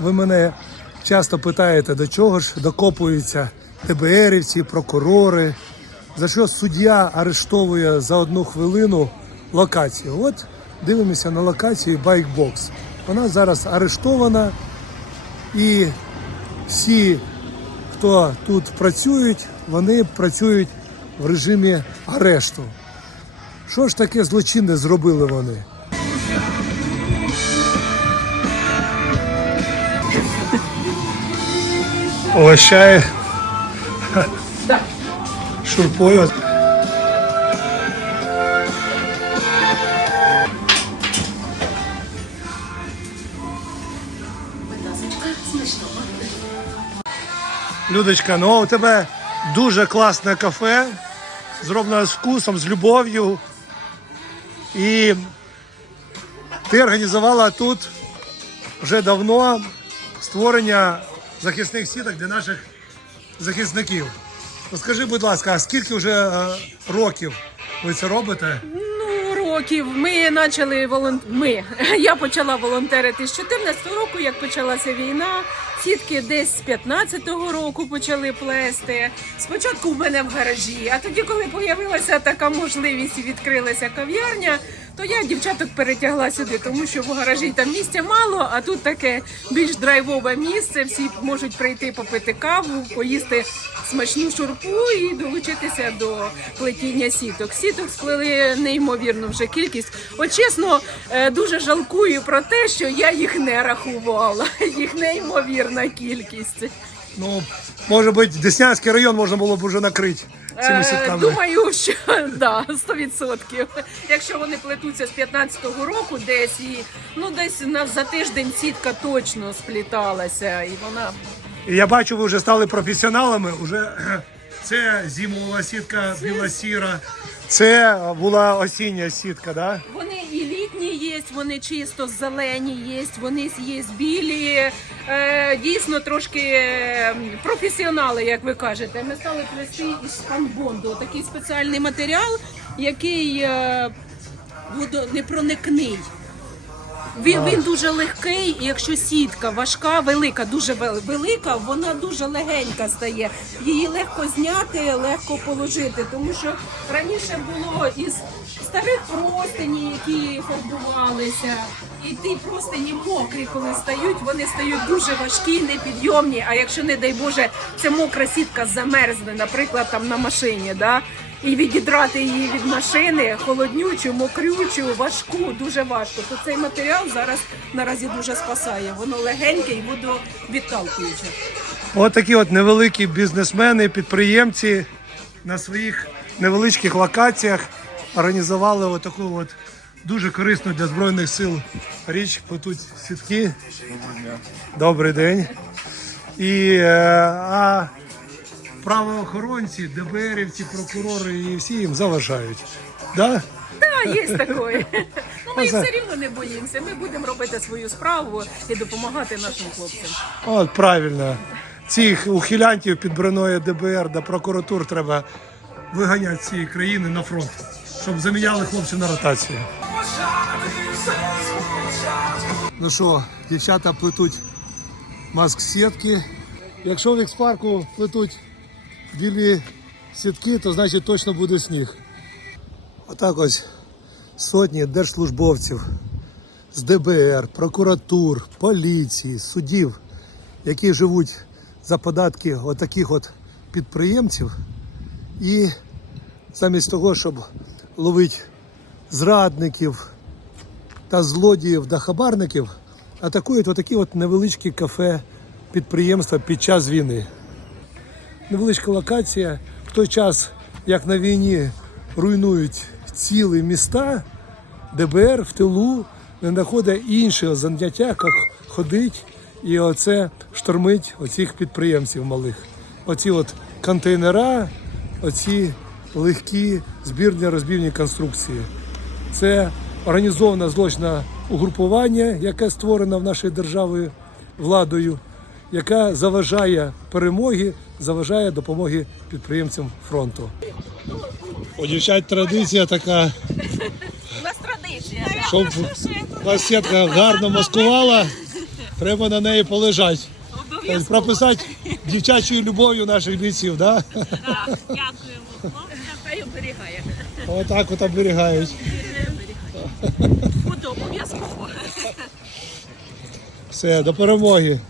Ви мене часто питаєте, до чого ж докопуються ТБРівці, прокурори, за що суддя арештовує за одну хвилину локацію. От дивимося на локацію Байкбокс. Вона зараз арештована і всі, хто тут працюють, вони працюють в режимі арешту. Що ж таке злочинне зробили вони? Угощає шурпою. Людочка, ну у тебе дуже класне кафе, зроблено з вкусом, з любов'ю. І ти організувала тут вже давно створення захисних сіток для наших захисників. Ну, Скажи, будь ласка, а скільки вже е, років ви це робите? Ну, років. Ми почали волон... Ми. Я почала волонтерити з 14 року, як почалася війна. Сітки десь з 15-го року почали плести. Спочатку в мене в гаражі, а тоді, коли з'явилася така можливість і відкрилася кав'ярня, то я дівчаток перетягла сюди, тому що в гаражі там місця мало, а тут таке більш драйвове місце. Всі можуть прийти попити каву, поїсти смачну шурпу і долучитися до плетіння сіток. Сіток сплели неймовірну вже кількість. От чесно, е, дуже жалкую про те, що я їх не рахувала. Їх неймовірна кількість. Ну, може бути, Деснянський район можна було б вже накрити цими Е, сітками. Думаю, що да, 100%. Якщо вони плетуться з 15-го року, десь і ну десь на за тиждень сітка точно спліталася, і вона І я бачу, ви вже стали професіоналами. Уже це зимова сітка біла-сіра. Це була осіння сітка, да? Вони є, вони чисто зелені є, вони є білі. Е, дійсно трошки е, професіонали, як ви кажете. Ми стали плести із панбонду. Такий спеціальний матеріал, який е, водонепроникний. Він, він дуже легкий, і якщо сітка важка, велика, дуже велика, вона дуже легенька стає. Її легко зняти, легко положити. Тому що раніше було із старих простині, які фарбувалися, і ті простині мокрі, коли стають, вони стають дуже важкі, непідйомні. А якщо, не дай Боже, ця мокра сітка замерзне, наприклад, там на машині, да? І відідрати її від машини, холоднючу, мокрючу, важку, дуже важко. То цей матеріал зараз наразі дуже спасає. Воно легеньке і водовідталкуюче. От от невеликі бізнесмени, підприємці на своїх невеличких локаціях організували отаку от дуже корисну для Збройних сил річ. Тут сітки. Добрий день. І е, а правоохоронці, ДБРівці, прокурори і всі їм заважають. Да? Та є такої. Ну ми все рівно не боїмося. Ми будемо робити свою справу і допомагати нашим хлопцям. От правильно. Цих ухилянтів під броною ДБР до прокуратур треба виганяти з цієї країни на фронт, щоб заміняли хлопців на ротацію. Ну що, дівчата плетуть маск-сітки. Якщо в експарку плетуть білі сітки, то значить точно буде сніг. Отак ось сотні держслужбовців з ДБР, прокуратур, поліції, судів, які живуть за податки отаких от підприємців, і замість того, щоб ловити зрадників та злодіїв та хабарників, атакують отакі от невеличкі кафе підприємства під час війни. Невеличка локація. В той час, як на війні руйнують цілі міста, ДБР в тилу не знаходить іншого заняття, як ходить і оце штормить оцих підприємців малих. Оці от контейнера, оці легкі збірні розбірні конструкції. Це організоване злочне угрупування, яке створено в нашій державі владою, яка заважає перемоги, заважає допомоги підприємцям фронту. У дівчат традиція така, У нас традиція. щоб вас сітка гарно маскувала Треба на неї полежати. Обов'язково. прописати дівчачою любов'ю наших бійців, да? Так, дякуємо хлопцям. Хай оберігає. Отак от оберігають. Буду обов'язково. Все, до перемоги.